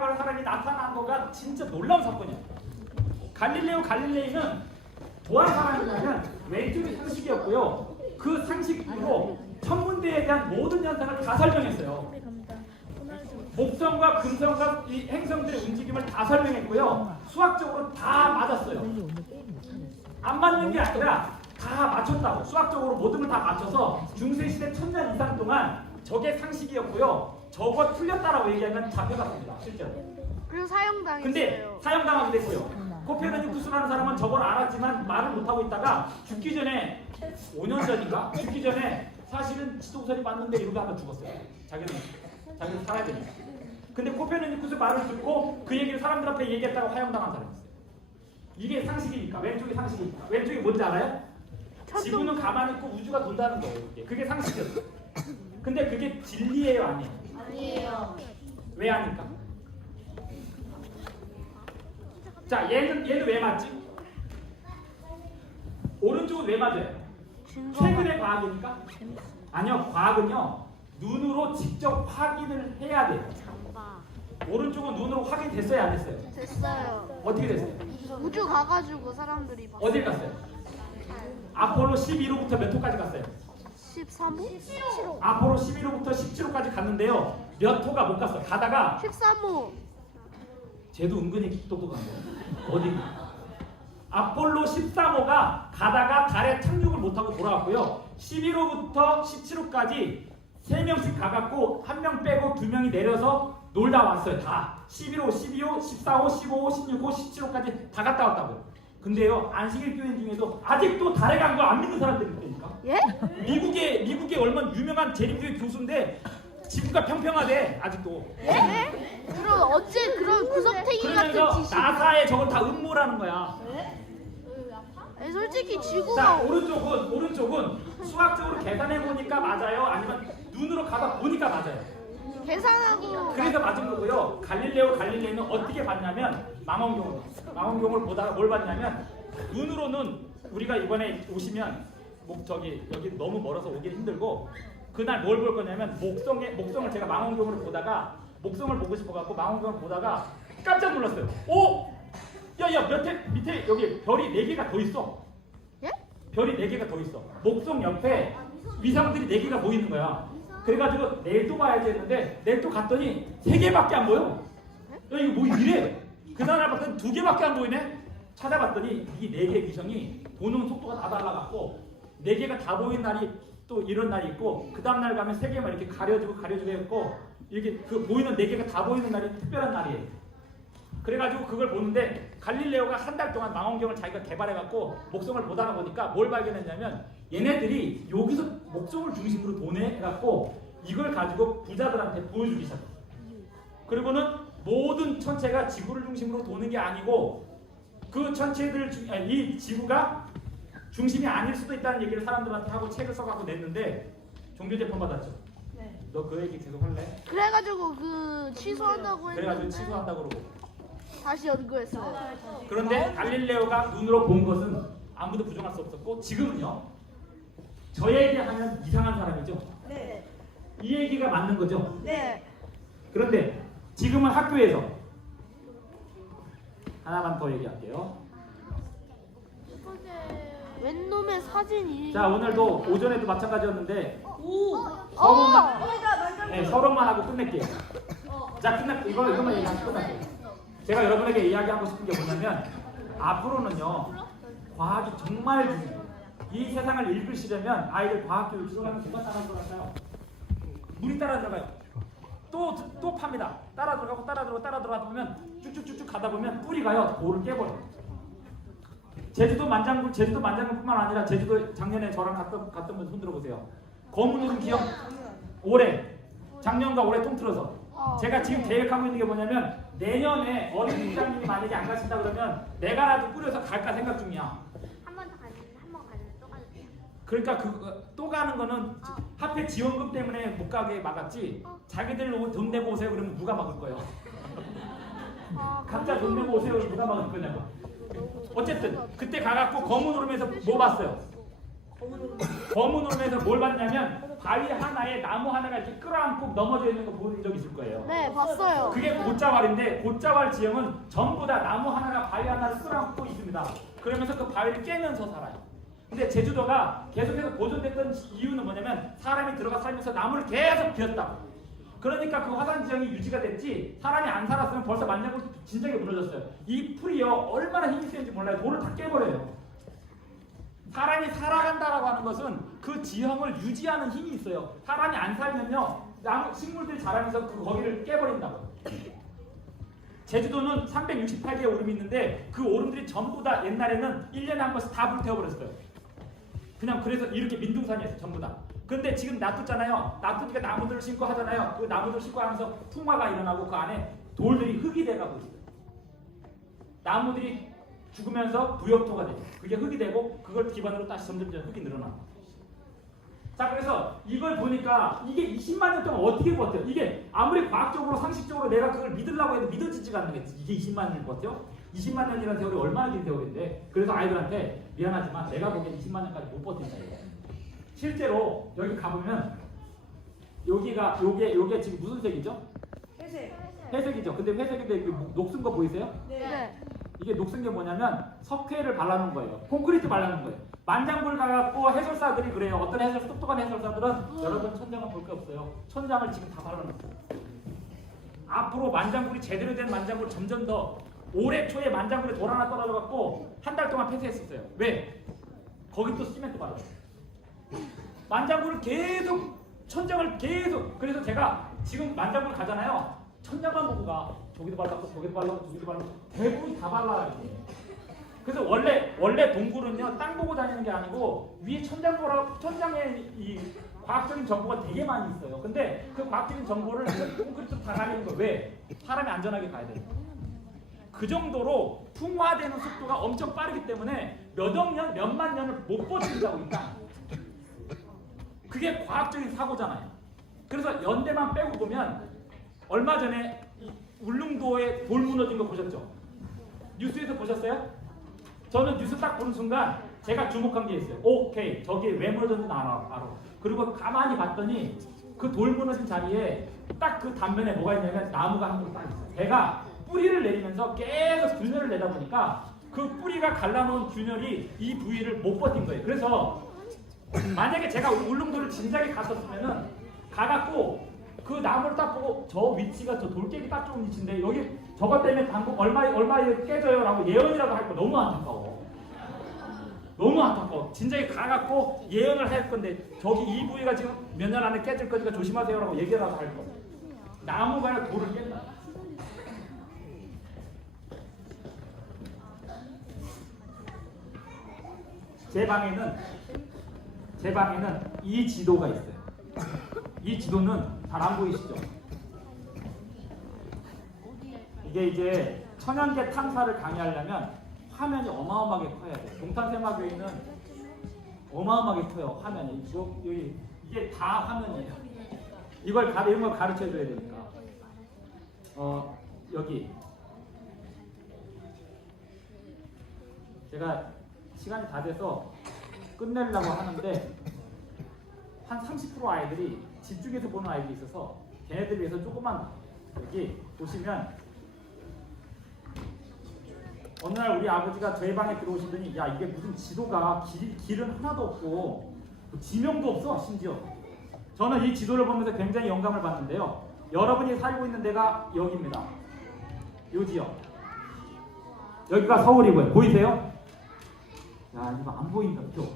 하는 사람이 나타난 거가 진짜 놀라운 사건이야. 갈릴레이는 도한 사람이라면 왼쪽이 상식이었고요. 그 상식으로 천문대에 대한 모든 현상을 다 설명했어요. 목성과 금성과 이 행성들의 움직임을 다 설명했고요. 수학적으로 다 맞았어요. 안 맞는 게 아니라 다 맞췄다고. 수학적으로 모든 걸 다 맞춰서 중세시대 1000년 이상 동안 저게 상식이었고요. 저거 틀렸다라고 얘기하면 잡혀갔습니다. 실제로. 그리고 사형당했어요. 근데 사형당하게 됐고요. 코페르니쿠스라는 사람은 저걸 알았지만 말을 못하고 있다가 죽기 전에 5년 전인가? 죽기 전에 사실은 지도서리 맞는데 이러고 하다 죽었어요. 자기는 살아야 되니까. 근데 코페르니쿠스 말을 듣고 그 얘기를 사람들 앞에 얘기했다가 화형당한 사람이 있어요. 이게 상식이니까. 왼쪽이 상식이니까. 왼쪽이 뭔지 알아요? 지구는 가만히 있고 우주가 돈다는 거예요. 그게 상식이었어요. 근데 그게 진리예요, 아니에요? 아니에요. 왜 아닐까? 자, 얘는 왜 맞지? 오른쪽은 왜 맞아요? 최근의 과학이니까? 아니요, 과학은요 눈으로 직접 확인을 해야 돼요. 오른쪽은 눈으로 확인됐어요, 안 됐어요? 됐어요. 어떻게 됐어요? 우주 가가지고 사람들이 봤어요. 어딜 갔어요? 아폴로 12호부터 몇 호까지 갔어요? 13호? 아폴로 11호부터 17호까지 갔는데요, 몇 호가 못 갔어요. 가다가 13호. 쟤도 은근히 똑똑한 거예요. 어디? 아폴로 13호가 가다가 달에 착륙을 못하고 돌아왔고요. 11호부터 17호까지 3명씩 가갖고 1명 빼고 2명이 내려서 놀다 왔어요. 다 11호, 12호, 14호, 15호, 16호, 17호까지 다 갔다 왔다고요. 근데요, 안식일 교인 중에도 아직도 달에 간 거 안 믿는 사람들이 있다니까. 예? 미국의 얼마나 유명한 재림교회 교수인데 지구가 평평하대 아직도. 예? 그럼 어째 그런 구석탱이 같은 그러면서 지식? 나사에 저건 다 음모라는 거야. 아니, 솔직히 자, 지구가 오른쪽은 수학적으로 계산해 보니까 맞아요? 아니면 눈으로 가다 보니까 맞아요? 계산하고. 그래서 맞은 거고요. 갈릴레오는 어떻게 봤냐면 망원경을 보다가 뭘 봤냐면 눈으로는 우리가 이번에 오시면 여기 너무 멀어서 오기 힘들고 그날 뭘 볼 거냐면 목성을 제가 망원경으로 보다가 목성을 보고 싶어갖고 망원경을 보다가 깜짝 놀랐어요. 오! 야야 밑에 여기 별이 4개가 더 있어. 예? 별이 4개가 더 있어. 목성 옆에 위성들이 4개가 보이는 거야. 그래가지고 내일 또 봐야지 했는데 내일 또 갔더니 3개밖에 안 보여. 야 이거 뭐 이래? 그날 봤더니 2개밖에 안 보이네. 찾아봤더니 이 4개 위성이 보는 속도가 다 달라갖고 4개가 다 보이는 날이 또 이런 날이 있고 그 다음 날 가면 3개만 이렇게 가려주고 했고 이렇게 그 보이는 4개가 다 보이는 날이 특별한 날이에요. 그래가지고 그걸 보는데 갈릴레오가 한 달 동안 망원경을 자기가 개발해갖고 목성을 보다가 보니까 뭘 발견했냐면 얘네들이 여기서 목성을 중심으로 도내해갖고 이걸 가지고 부자들한테 보여주기 시작했어요. 그리고는 모든 천체가 지구를 중심으로 도는 게 아니고 그 천체들 이 지구가 중심이 아닐 수도 있다는 얘기를 사람들한테 하고 책을 써갖고 냈는데 종교 재판 받았죠. 네. 너 그 얘기 계속 할래? 그래가지고 그 취소한다고 그래가지고 했는데 취소한다고 그러고. 다시 연구했어요. 그런데 갈릴레오가 눈으로 본 것은 아무도 부정할 수 없었고 지금은요. 저 얘기하면 이상한 사람이죠. 네. 이 얘기가 맞는 거죠. 네. 그런데 지금은 학교에서 하나만 더 얘기할게요. 웬 놈의 사진이? 자 오늘도 오전에도 마찬가지였는데 오. 서론만 거기다 만장. 네, 서론만 하고 끝낼게요. 자 이것만 얘기하면 끝날게요. 제가 여러분에게 이야기하고 싶은 게 뭐냐면 앞으로는요 과학이 정말 중요해요. 이 세상을 읽으시려면 아이들 과학 교육 시간을 누가 따라 들어갈까요? 물이 따라 들어가요. 또 팝니다. 따라 들어가다 보면 쭉쭉쭉쭉 가다 보면 뿌리가요 돌을 깨버려요. 제주도 만장굴뿐만 아니라 제주도 작년에 저랑 갔던 분 손 들어보세요. 거문우름 기억 작년과 올해 통틀어서 제가 지금 계획하고 있는 게 뭐냐면 내년에 어린이 부장님이 만약에 안 가신다 그러면 내가라도 꾸려서 갈까 생각 중이야. 한번 가는데 또 가도 돼요? 그러니까 또 가는 거는 하필 지원금 때문에 못 가게 막았지. 자기들 돈 내고 오세요 그러면 누가 막을 거예요? 각자 돈 내고 오세요 누가 막을 거냐고. 어쨌든 그때 가갖고 거문오름에서 뭐 봤어요? 거문오름에서 뭘 봤냐면 바위 하나에 나무 하나가 이렇게 끌어안고 넘어져 있는 거 본 적 있을 거예요. 네, 봤어요. 그게 곶자왈인데 곶자왈 지형은 전부 다 나무 하나가 바위 하나를 끌어안고 있습니다. 그러면서 그 바위를 깨면서 살아요. 근데 제주도가 계속해서 보존됐던 이유는 뭐냐면 사람이 들어가 살면서 나무를 계속 비웠다. 그러니까 그 화산 지형이 유지가 됐지 사람이 안 살았으면 벌써 만장굴 진작에 무너졌어요. 이 풀이요 얼마나 힘이 세는지 몰라요. 돌을 다 깨버려요. 사람이 살아간다라고 하는 것은 그 지형을 유지하는 힘이 있어요. 사람이 안 살면요 식물들이 자라면서 거기를 깨버린다고요. 제주도는 368개의 오름이 있는데 그 오름들이 전부 다 옛날에는 1년에 한 번씩 다 불태워버렸어요. 그냥 그래서 이렇게 민둥산이었어요. 전부 다. 근데 지금 놔뒀잖아요. 놔두니까 나무들을 심고 하잖아요. 그 나무들을 심고 하면서 풍화가 일어나고 그 안에 돌들이 흙이 돼가고 있어요. 나무들이 죽으면서 부엽토가 돼요. 그게 흙이 되고 그걸 기반으로 다시 점점 흙이 늘어나고. 자 그래서 이걸 보니까 이게 20만 년 동안 어떻게 버텨요? 이게 아무리 과학적으로 상식적으로 내가 그걸 믿으려고 해도 믿어지지가 않는 게 이게 20만 년을 버텨? 20만 년이라는 세월이 얼마나 긴 세월인데 그래서 아이들한테 미안하지만 내가 보기엔 20만 년까지 못 버틴다 이거. 실제로 여기 가보면 요게 지금 무슨 색이죠? 회색. 회색이죠. 근데 회색인데 이게 녹슨 거 보이세요? 네. 이게 녹슨 게 뭐냐면 석회를 발라놓은 거예요. 콘크리트 발라놓은 거예요. 만장굴 가갖고 해설사들이 그래요. 어떤 똑똑한 해설사들은 여러분 천장은 볼 게 없어요. 천장을 지금 다 발라놨어요. 앞으로 만장굴이 제대로 된 만장굴 점점 더 올해 초에 만장굴이 돌 하나 떨어져갖고 한 달 동안 폐쇄했었어요. 왜? 거기 또 시멘트 발랐어요. 만장굴을 계속 천장을 계속 그래서 제가 지금 만장굴 가잖아요. 천장만 보고 가. 저기도 발랐고 저기도 발랐고 저기도 발랐고 대부분 다 발라요. 그래서 원래 동굴은요 땅 보고 다니는 게 아니고 위에 천장에 이 과학적인 정보가 되게 많이 있어요. 근데 그 과학적인 정보를 콘크리트 다 가리는 거 왜? 사람이 안전하게 가야 돼요. 그 정도로 풍화되는 속도가 엄청 빠르기 때문에 몇억 년, 몇만 년을 못 버틴다고 있다. 그게 과학적인 사고잖아요. 그래서 연대만 빼고 보면 얼마 전에 울릉도에 돌 무너진 거 보셨죠? 뉴스에서 보셨어요? 저는 뉴스 딱 보는 순간 제가 주목한 게 있어요. 오케이, 저기 왜 무너졌는지 알아. 그리고 가만히 봤더니 그 돌 무너진 자리에 딱 그 단면에 뭐가 있냐면 나무가 한 그루 딱 있어요. 걔가 뿌리를 내리면서 계속 균열을 내다 보니까 그 뿌리가 갈라놓은 균열이 이 부위를 못 버틴 거예요. 그래서 만약에 제가 울릉도를 진작에 갔었으면은 가갖고 그 나무를 딱 보고 저 위치가 저 돌깨기 딱 좋은 위치인데 여기 저것 때문에 방금 얼마에 깨져요라고 예언이라도 할 거 너무 안타까워. 너무 안타까워. 진작에 가갖고 예언을 할 건데 저기 이 부위가 지금 몇 년 안에 깨질 거니까 조심하세요라고 얘기라도 할 거. 나무가 돌을 깬다. 제 방에는 이 지도가 있어요. 이 지도는 잘 안 보이시죠? 이게 이제 천연계 탐사를 강의하려면 화면이 어마어마하게 커야 돼요. 동탄세마교회는 어마어마하게 커요. 화면이. 이게 다 화면이에요. 이런 걸 가르쳐 줘야 되니까. 여기 제가 시간이 다 돼서 끝내려고 하는데 한 30% 아이들이 집중해서 보는 아이들이 있어서 걔네들 위해서 조금만 여기 보시면 어느 날 우리 아버지가 저희 방에 들어오시더니 야 이게 무슨 지도가 길은 하나도 없고 지명도 없어 심지어. 저는 이 지도를 보면서 굉장히 영감을 받는데요. 여러분이 살고 있는 데가 여기입니다. 요 지역. 여기가 서울이고요. 보이세요? 야 이거 안 보인다. 그죠?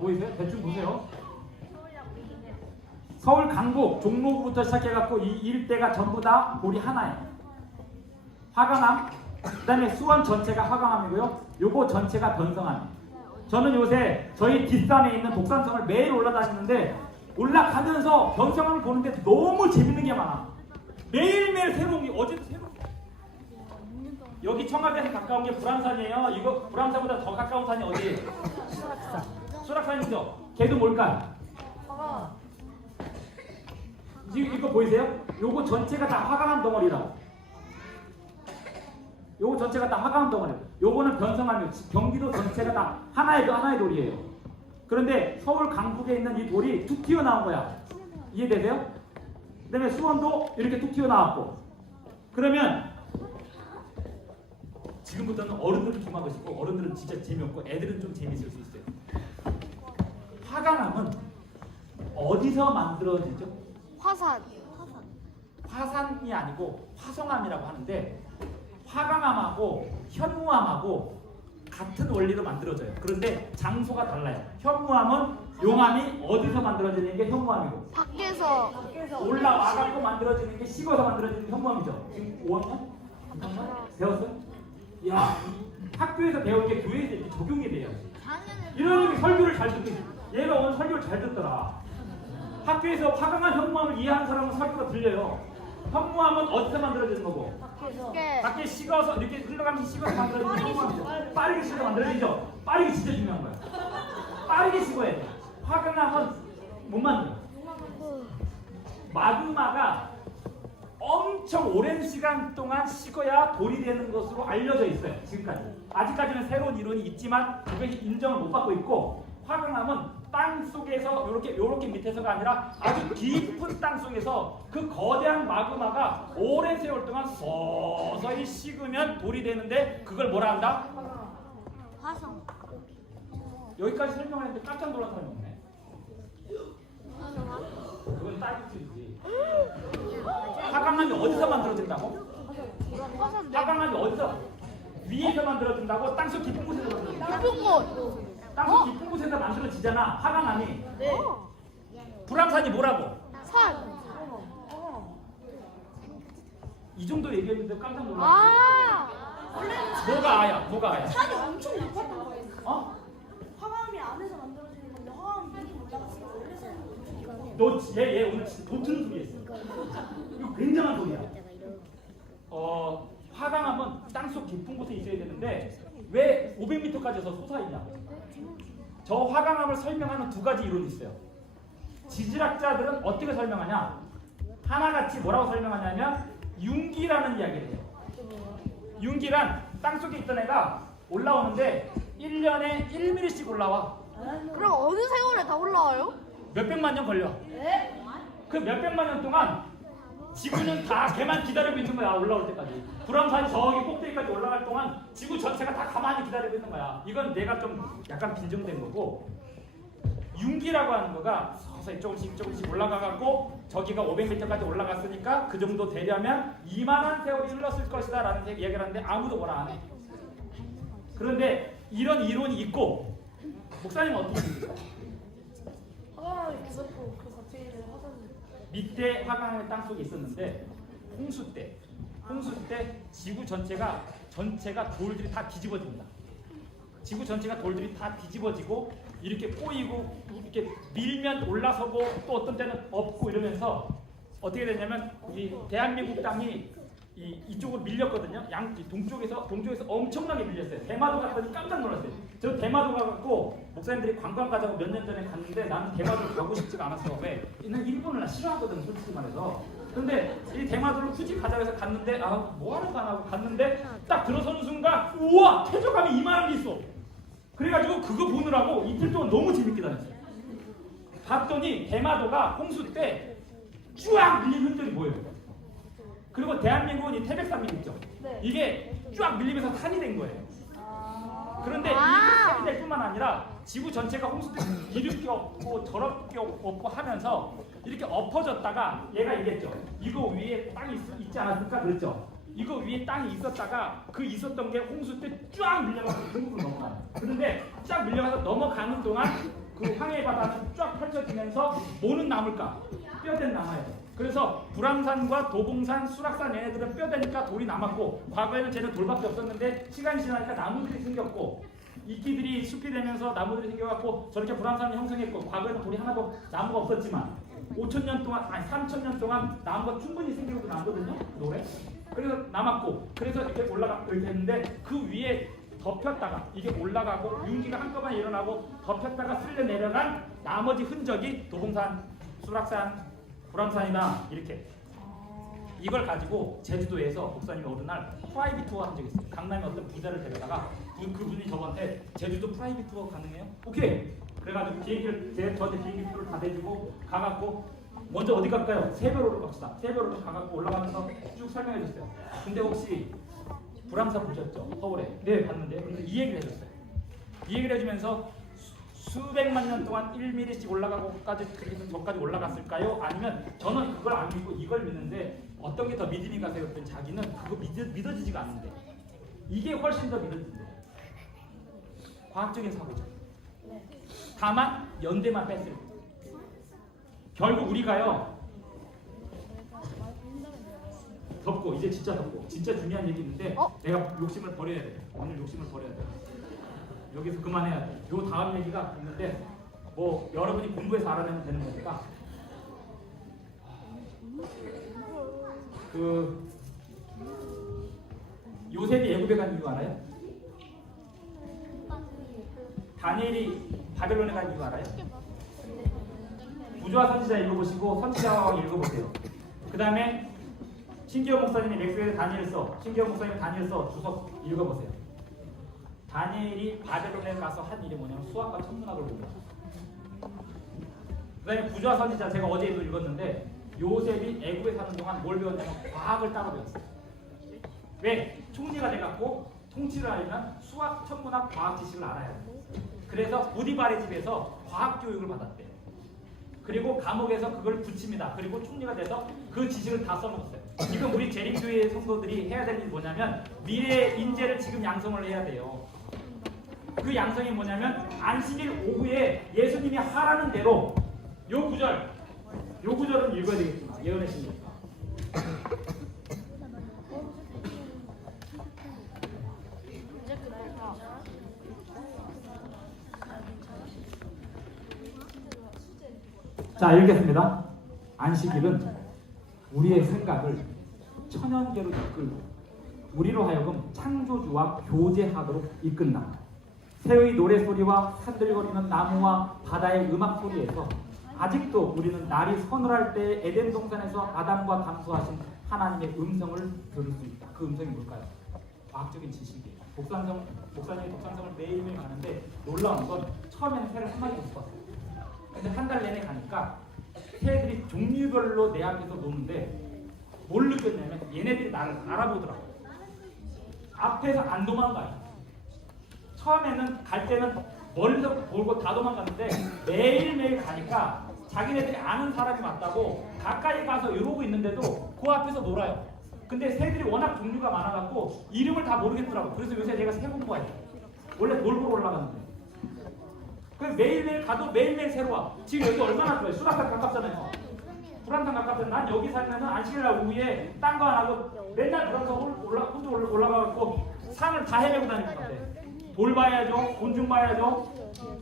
보이세요? 대충 보세요. 서울 강북 종로구부터 시작해갖고 이 일대가 전부 다 돌이 하나예요. 화강암, 그 다음에 수원 전체가 화강암이고요. 요거 전체가 변성암이에요. 저는 요새 저희 뒷산에 있는 독산성을 매일 올라다니는데 올라가면서 변성암을 보는데 너무 재밌는 게 많아. 매일매일 새로운 게 어제도 새로운 게. 여기 청와대에서 가까운 게 불암산이에요. 이거 불암산보다 더 가까운 산이 어디예요? 수락산이죠. 걔도 뭘까요? 이거 보이세요? 요거 전체가 다 화강암 덩어리라고. 요거 전체가 다 화강암 덩어리예요. 요거는 변성암이에요. 경기도 전체가 다 하나의 돌이에요. 그런데 서울 강북에 있는 이 돌이 툭 튀어나온 거야. 이해되세요? 그 다음에 수원도 이렇게 툭 튀어나왔고. 그러면 지금부터는 어른들은 기막으시고 어른들은 진짜 재미없고 애들은 좀 재밌을 수 있어요. 화강암은 어디서 만들어지죠? 화산이 아니고 화성암이라고 하는데 화강암하고 현무암하고 같은 원리로 만들어져요. 그런데 장소가 달라요. 현무암은 용암이 어디서 만들어지는 게 현무암이고 밖에서 올라와가지고 만들어지는 게 식어서 만들어지는 게 현무암이죠. 지금 5학년? 배웠어요? 야, 학교에서 배운 게 교회에서 이렇게 적용이 돼요. 이러니 설교를 잘 듣고 얘가 오늘 설교를 잘 듣더라. 학교에서 화강암 현무암을 이해하는 사람은 설교가 들려요. 현무암은 어디서 만들어지는 거고? 밖에 식어서 이렇게 흘러가면서 식어서 만들어지는 현무암이죠. 빠르게 식어서 만들어지죠. 빠르게 진짜 중요한 거야. 빠르게 식어야 돼. 화강암은 못 만들어. 마그마가 엄청 오랜 시간 동안 식어야 돌이 되는 것으로 알려져 있어요. 지금까지. 아직까지는 새로운 이론이 있지만 그것이 인정을 못 받고 있고 화강암은 땅 속에서 요렇게 밑에서가 아니라 아주 깊은 땅 속에서 그 거대한 마그마가 오랜 세월 동안 서서히 식으면 돌이 되는데 그걸 뭐라 한다? 화성. 여기까지 설명했는데 깜짝 놀란 사람이 없네. 그건 딸기지. 화강암이 어디서 만들어진다고? 화강암이 어디서? 위에서 만들어진다고? 땅속 깊은 곳에서 만들어진다고? 깊은 곳. 땅속 깊은 곳에서 만들어지잖아. 화강암이. 네. 불암산이 뭐라고? 산. 이 정도 얘기했는데 깜짝 놀랐어. 뭐가 아야? 산이 엄청 높았던 거예요. 어? 화강암이 안에서 만들어지는 건데 화강암 위로 올라갔어요. 원래 산이 엄청 너 얘 오늘 도트는 소리 했어. 이거 굉장한 소리야. 화강암은 땅속 깊은 곳에 있어야 되는데 왜 500m까지서 솟아있냐? 저 화강암을 설명하는 두 가지 이론이 있어요. 지질학자들은 어떻게 설명하냐? 하나같이 뭐라고 설명하냐면 융기라는 이야기를 해요. 융기란 땅속에 있던 애가 올라오는데 1년에 1mm씩 올라와. 그럼 어느 세월에 다 올라와요? 몇백만 년 걸려. 그 몇백만 년 동안 지구는 다 걔만 기다리고 있는 거야. 올라올 때까지. 불암산 저기 꼭대기까지 올라갈 동안 지구 전체가 다 가만히 기다리고 있는 거야. 이건 내가 좀 약간 빈정된 거고, 융기라고 하는 거가 서서히 조금씩 올라가갖고 저기가 500m까지 올라갔으니까 그 정도 되려면 이만한 세월이 흘렀을 것이다 라는 얘기를 하는데 아무도 뭐라 안 해. 그런데 이런 이론이 있고, 목사님은 어떻게 생각해요? 화강이 무섭고 그 자체를 하던. 밑에 화강의 땅속에 있었는데 홍수 때 지구 전체가 돌들이 다 뒤집어집니다. 지구 전체가 돌들이 다 뒤집어지고 이렇게 꼬이고 이렇게 밀면 올라서고 또 어떤 때는 엎고 이러면서 어떻게 됐냐면 이 대한민국 땅이 이쪽으로 밀렸거든요. 동쪽에서 엄청나게 밀렸어요. 대마도 갔더니 깜짝 놀랐어요. 저 대마도 가갖고 목사님들이 관광 가자고 몇 년 전에 갔는데 나는 대마도를 가고 싶지가 않았어. 왜? 난 일본을 나 싫어하거든, 솔직히 말해서. 근데 이 대마도를 굳이 가자고 해서 갔는데 뭐하러 가나 하고 갔는데 딱 들어서는 순간 우와! 퇴적감이 이만한 게 있어. 그래가지고 그거 보느라고 이틀 동안 너무 재밌게 다녔어요. 봤더니 대마도가 홍수 때 쫙 밀린 흔적이 보여요. 그리고 대한민국은 이 태백산맥 있죠. 네. 이게 쫙 밀리면서 산이 된 거예요. 그런데 이게 산이 될 뿐만 아니라 지구 전체가 홍수 때 이렇게 없고 저렇게 없고 하면서 이렇게 엎어졌다가 얘가 얘기했죠. 이거 위에 땅이 있지 않았을까? 그랬죠. 이거 위에 땅이 있었다가 그 있었던 게 홍수 때 쫙 밀려가서 중국으로 넘어가요. 그런데 쫙 밀려가서 넘어가는 동안 그 황해 바다는 쫙 펼쳐지면서 뭐는 남을까? 뼈대는 남아요. 그래서 불암산과 도봉산, 수락산 얘네들은 뼈대니까 돌이 남았고, 과거에는 쟤는 돌밖에 없었는데 시간이 지나니까 나무들이 생겼고, 이끼들이 숲이 되면서 나무들이 생겨갖고 저렇게 불암산이 형성했고, 과거에는 돌이 하나도 나무가 없었지만 5,000년 동안, 아니 3,000년 동안 나무가 충분히 생기고 남거든요. 노래. 그래서 남았고, 그래서 이렇게 이렇게 했는데 그 위에 덮였다가 이게 올라가고 융기가 한꺼번에 일어나고 덮였다가 쓸려 내려간 나머지 흔적이 도봉산, 수락산, 불암산이다. 이렇게 이걸 가지고 제주도에서 목사님이 어느 날 프라이빗 투어 한 적이 있어요. 강남에 어떤 부자를 데려다가 그분이 저한테 제주도 프라이빗 투어 가능해요? 오케이. 그래가지고 저한테 비행기 표를 다 대주고 가갖고 먼저 어디 갈까요? 세배로로 갑시다. 세배로로 가갖고 올라가면서 쭉 설명해 줬어요. 근데 혹시 불암산 보셨죠? 서울에. 네, 봤는데. 근데 이 얘기를 해줬어요. 이 얘기를 해주면서 수백만 년 동안 1mm씩 올라가고까지 저까지 올라갔을까요? 아니면 저는 그걸 안 믿고 이걸 믿는데 어떤 게 더 믿음이 가세요? 그랬더니 자기는 그거 믿어지지가 않는데 이게 훨씬 더 믿어진대. 과학적인 사고죠. 다만 연대만 뺐을 때 결국 우리가요 덥고 이제 진짜 덥고 진짜 중요한 얘기 있는데 내가 욕심을 버려야 돼. 오늘 욕심을 버려야 돼. 여기서 그만해야 돼. 요 다음 얘기가 있는데 뭐 여러분이 공부해서 알아내면 되는 거니까 그 요셉이 애굽에 간 이유 알아요? 다니엘이 바벨론에 간 이유 알아요? 부조와 선지자 읽어보시고 선지자와 읽어보세요. 그 다음에 신기호 목사님이 렉스에 다니엘 써, 신기호 목사님 다니엘 써 주석 읽어보세요. 다니엘이 바벨론에 가서 한 일이 뭐냐면 수학과 천문학을 공부해요. 그 다음에 부조와 선지자 제가 어제도 읽었는데 요셉이 애굽에 사는 동안 뭘 배웠냐면 과학을 따로 배웠어요. 왜? 총리가 돼갖고 통치를 하려면 수학, 천문학, 과학 지식을 알아야 돼요. 그래서 보디발의 집에서 과학 교육을 받았대요. 그리고 감옥에서 그걸 붙입니다. 그리고 총리가 돼서 그 지식을 다 써먹었어요. 지금 우리 재림교회 성도들이 해야 될 일이 뭐냐면 미래의 인재를 지금 양성을 해야 돼요. 그 양성이 뭐냐면 안식일 오후에 예수님이 하라는 대로 요 구절은 읽어야 되겠지만 예언의 신이니까. 자, 읽겠습니다. 안식일은 우리의 생각을 천연계로 이끌고 우리로 하여금 창조주와 교제하도록 이끈다. 새의 노래소리와 산들거리는 나무와 바다의 음악 소리에서 아직도 우리는 날이 서늘할 때 에덴 동산에서 아담과 담수하신 하나님의 음성을 들을 수 있다. 그 음성이 뭘까요? 과학적인 지식이에요. 목사님이 독산성을 매일매일 가는데 놀라운 건 처음에는 새를 한 마리도 못 봤어요. 근데 한 달 내내 가니까 새들이 종류별로 내 앞에서 노는데 뭘 느꼈냐면 얘네들이 나를 알아보더라고요. 앞에서 안 도망가요. 처음에는 갈 때는 멀리서 보고 다 도망갔는데 매일매일 가니까 자기네들이 아는 사람이 맞다고 가까이 가서 이러고 있는데도 그 앞에서 놀아요. 근데 새들이 워낙 종류가 많아갖고 이름을 다 모르겠더라고. 그래서 요새 제가 새 공부해요. 원래 돌보러 올라가는데. 그 매일매일 가도 매일매일 새로 와. 지금 여기 얼마나 좋아요. 수락산 가깝잖아요. 불안산 가깝잖아요. 난 여기 살면은 안식일날 오후에 딴 거 안 하고 맨날 불안산 혼자 올라가갖고 산을 다 헤매고 다닐 것 같아. 돌 봐야죠. 곤충 봐야죠.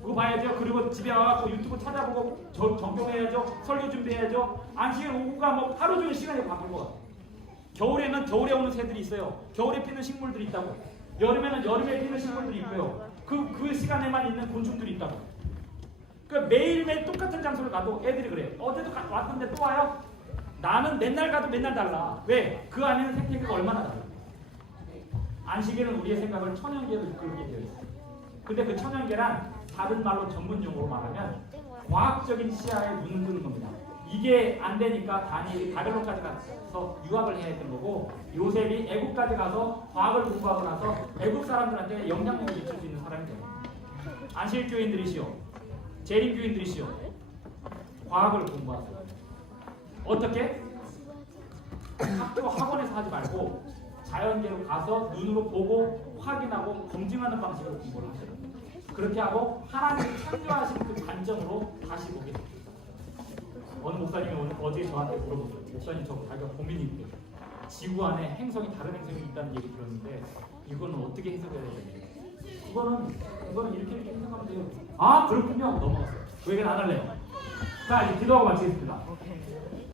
그거 봐야죠. 그리고 집에 와갖고 유튜브 찾아보고 정경해야죠. 설교 준비해야죠. 안식일 오후가 뭐 하루 종일 시간이 바쁠 것 같아. 겨울에는 겨울에 오는 새들이 있어요. 겨울에 피는 식물들이 있다고. 여름에는 여름에 피는 식물들이 있고요. 그 시간에만 있는 곤충들이 있다고. 그러니까 매일매일 똑같은 장소를 가도 애들이 그래. 어제도 왔는데 또 와요? 나는 맨날 가도 맨날 달라. 왜? 그 안에는 생태계가 얼마나 달라. 안식일은 우리의 생각을 천연계로 이끌게 되어 있어요. 근데 그 천연계란 다른 말로 전문 용어로 말하면 과학적인 시야에 눈을 뜨는 겁니다. 이게 안 되니까 다니엘이 바벨론까지 가서 유학을 해야 했던 거고, 요셉이 애국까지 가서 과학을 공부하고 나서 애국 사람들한테 영향력을 미칠 수 있는 사람이 돼요. 안식일교인들이시오, 재림교인들이시오, 과학을 공부하세요. 어떻게? 학교 학원에서 하지 말고 자연계로 가서 눈으로 보고 확인하고 검증하는 방식으로 공부를 하셔야 됩니다. 그렇게 하고 하나님이 창조하신 그 관점으로 다시 보게 됩니다. 어느 목사님이 오늘 어제 저한테 물어보세요. 목사님, 저 자기가 고민이 있대요. 지구 안에 행성이 다른 행성이 있다는 얘기 들었는데 이거는 어떻게 해석해야 되는지. 이거는 이렇게 해석하면 돼요. 아, 그렇군요. 넘어갔어요. 그 얘기는 안 할래요. 자, 이제 기도하고 마치겠습니다.